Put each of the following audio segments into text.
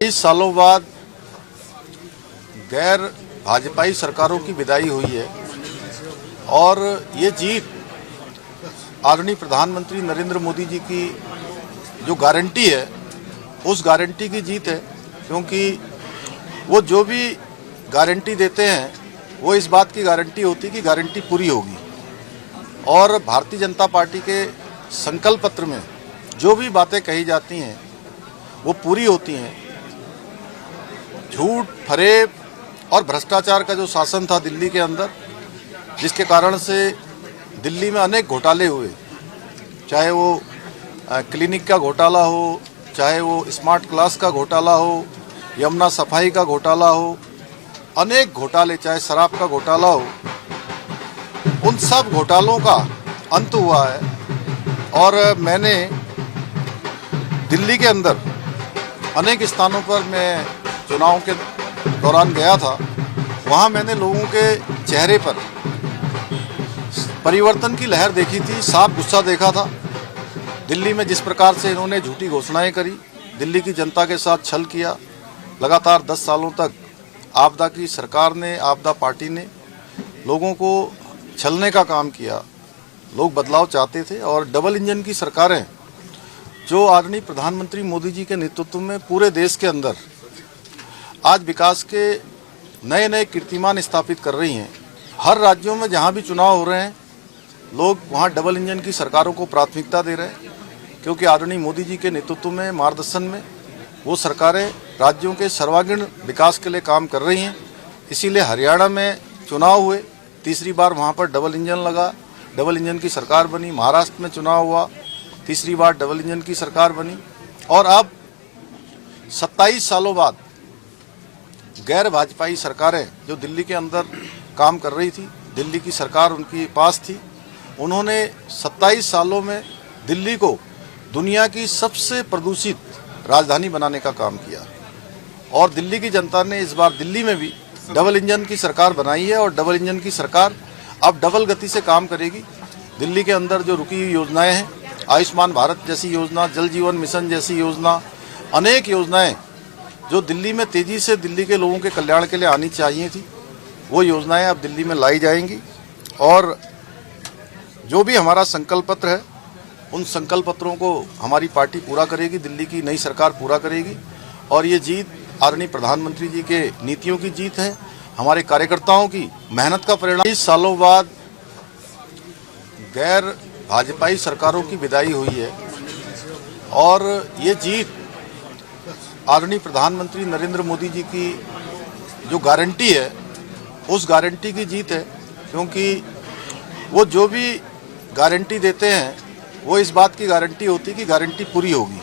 कई सालों बाद गैर भाजपाई सरकारों की विदाई हुई है और ये जीत आदरणीय प्रधानमंत्री नरेंद्र मोदी जी की जो गारंटी है उस गारंटी की जीत है, क्योंकि वो जो भी गारंटी देते हैं वो इस बात की गारंटी होती है कि गारंटी पूरी होगी। और भारतीय जनता पार्टी के संकल्प पत्र में जो भी बातें कही जाती हैं वो पूरी होती हैं। झूठ, फरेब और भ्रष्टाचार का जो शासन था दिल्ली के अंदर, जिसके कारण से दिल्ली में अनेक घोटाले हुए, चाहे वो क्लिनिक का घोटाला हो, चाहे वो स्मार्ट क्लास का घोटाला हो, यमुना सफाई का घोटाला हो, अनेक घोटाले, चाहे शराब का घोटाला हो, उन सब घोटालों का अंत हुआ है। और मैंने दिल्ली के अंदर अनेक स्थानों पर मैं चुनाव के दौरान गया था, वहाँ मैंने लोगों के चेहरे पर परिवर्तन की लहर देखी थी, साफ गुस्सा देखा था। दिल्ली में जिस प्रकार से इन्होंने झूठी घोषणाएं करी, दिल्ली की जनता के साथ छल किया, लगातार 10 सालों तक आपदा की सरकार ने, आपदा पार्टी ने लोगों को छलने का काम किया। लोग बदलाव चाहते थे और डबल इंजन की सरकारें जो आदरणीय प्रधानमंत्री मोदी जी के नेतृत्व में पूरे देश के अंदर आज विकास के नए नए कीर्तिमान स्थापित कर रही हैं। हर राज्यों में जहां भी चुनाव हो रहे हैं, लोग वहां डबल इंजन की सरकारों को प्राथमिकता दे रहे हैं, क्योंकि आदरणीय मोदी जी के नेतृत्व में, मार्गदर्शन में वो सरकारें राज्यों के सर्वांगीण विकास के लिए काम कर रही हैं। इसीलिए हरियाणा में चुनाव हुए, तीसरी बार वहाँ पर डबल इंजन लगा, डबल इंजन की सरकार बनी। महाराष्ट्र में चुनाव हुआ, तीसरी बार डबल इंजन की सरकार बनी। और अब 27 सालों बाद गैर भाजपाई सरकारें जो दिल्ली के अंदर काम कर रही थी, दिल्ली की सरकार उनकी पास थी, उन्होंने 27 सालों में दिल्ली को दुनिया की सबसे प्रदूषित राजधानी बनाने का काम किया। और दिल्ली की जनता ने इस बार दिल्ली में भी डबल इंजन की सरकार बनाई है और डबल इंजन की सरकार अब डबल गति से काम करेगी। दिल्ली के अंदर जो रुकी हुई योजनाएं हैं, आयुष्मान भारत जैसी योजना, जल जीवन मिशन जैसी योजना, अनेक योजनाएं जो दिल्ली में तेजी से दिल्ली के लोगों के कल्याण के लिए आनी चाहिए थी, वो योजनाएं अब दिल्ली में लाई जाएंगी। और जो भी हमारा संकल्प पत्र है, उन संकल्प पत्रों को हमारी पार्टी पूरा करेगी, दिल्ली की नई सरकार पूरा करेगी। और ये जीत आदरणीय प्रधानमंत्री जी के नीतियों की जीत है, हमारे कार्यकर्ताओं की मेहनत का परिणाम। 20 सालों बाद गैर भाजपाई सरकारों की विदाई हुई है और ये जीत आदरणीय प्रधानमंत्री नरेंद्र मोदी जी की जो गारंटी है उस गारंटी की जीत है, क्योंकि वो जो भी गारंटी देते हैं वो इस बात की गारंटी होती है कि गारंटी पूरी होगी।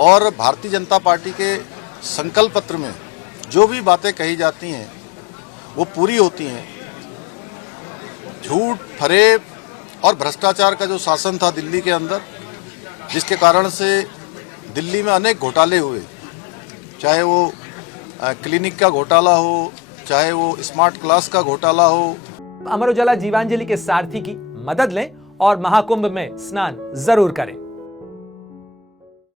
और भारतीय जनता पार्टी के संकल्प पत्र में जो भी बातें कही जाती हैं वो पूरी होती हैं। झूठ, फरेब और भ्रष्टाचार का जो शासन था दिल्ली के अंदर, जिसके कारण से दिल्ली में अनेक घोटाले हुए, चाहे वो क्लिनिक का घोटाला हो, चाहे वो स्मार्ट क्लास का घोटाला हो। अमर उजाला जीवांजलि के सारथी की मदद लें और महाकुंभ में स्नान जरूर करें।